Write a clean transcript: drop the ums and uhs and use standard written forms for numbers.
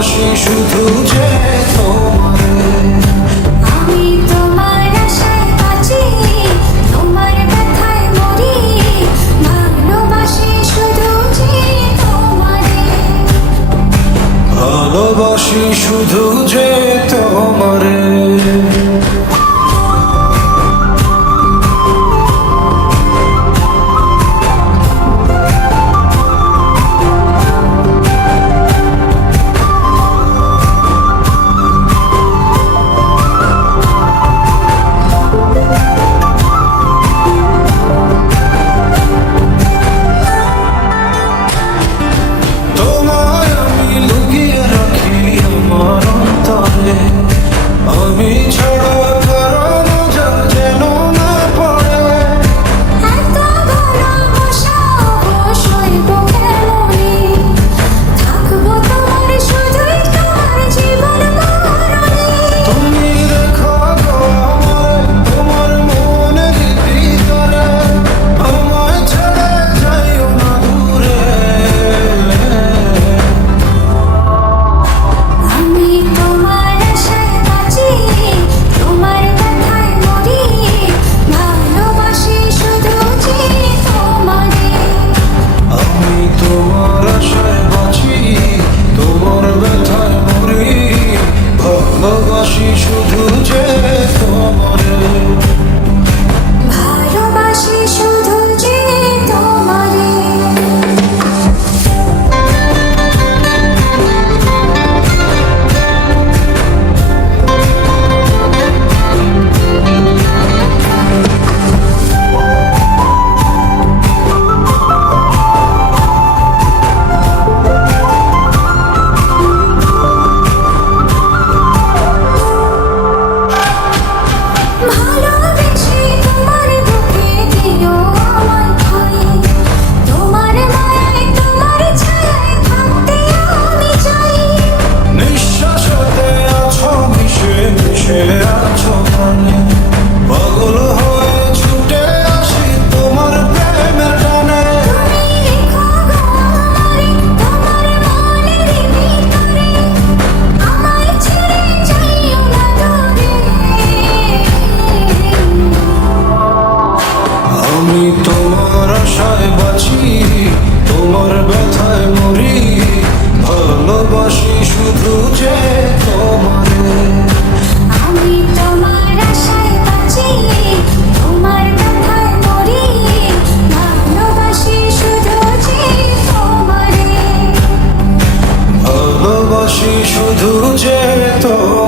ভালোবাসি শুধু যে তোমারে। আমি তোমার আশায় বাঁচি, তোমার ব্যথায় মরি, ভালোবাসি শুধু যে তোমারে। ভালোবাসি শুধু যে তোমারে। তোমায় আমি লুকিয়ে রাখি আমার অন্তরে, আমি ছাড়া কারো নজর যেন না পড়ে। এত ভালোবাসা অবশ্যই বুকের মনে, থাকবো তোমার শুধুই তোমার জীবন মরণে। তুমি রেখো গো আমায় তোমার মনের ভিতরে, আমায় ছেড়ে যাইও না দূরে। আমি তোমার আশায় বাঁচি, তোমার ব্যথায় মরি, ভালোবাসি শুধু যে তোমারে। আমি তোমার আশায় বাঁচি, তোমার ব্যথায় মরি, ভালোবাসি শুধু যে তোমারে। ভালোবাসি শুধু যে তোমারে। ভালোবেসে তোমার বুকে দিও আমায় ঠাঁই, তোমার মায়ায় তোমার ছায়ায় থাকতে আমি চাই। নিঃশ্বাসতে আছো মিশে মিশে আছো প্রাণে, পাগল হয়ে ছুটে আসি তোমার প্রেমের টানে। তুমি রেখো গো আমারে তোমার মনের ভিতরে, আমায় ছেড়ে যাইও না দূরে। আমি তোমার আশায় বাঁচি, তোমার ব্যথায় মরি, ভালোবাসি শুধু যে তোমারে। আমি তোমার আশায় বাঁচি, তোমার ব্যথায় মরি, ভালোবাসি শুধু যে তোমারে। ভালোবাসি শুধু যে তোমারে।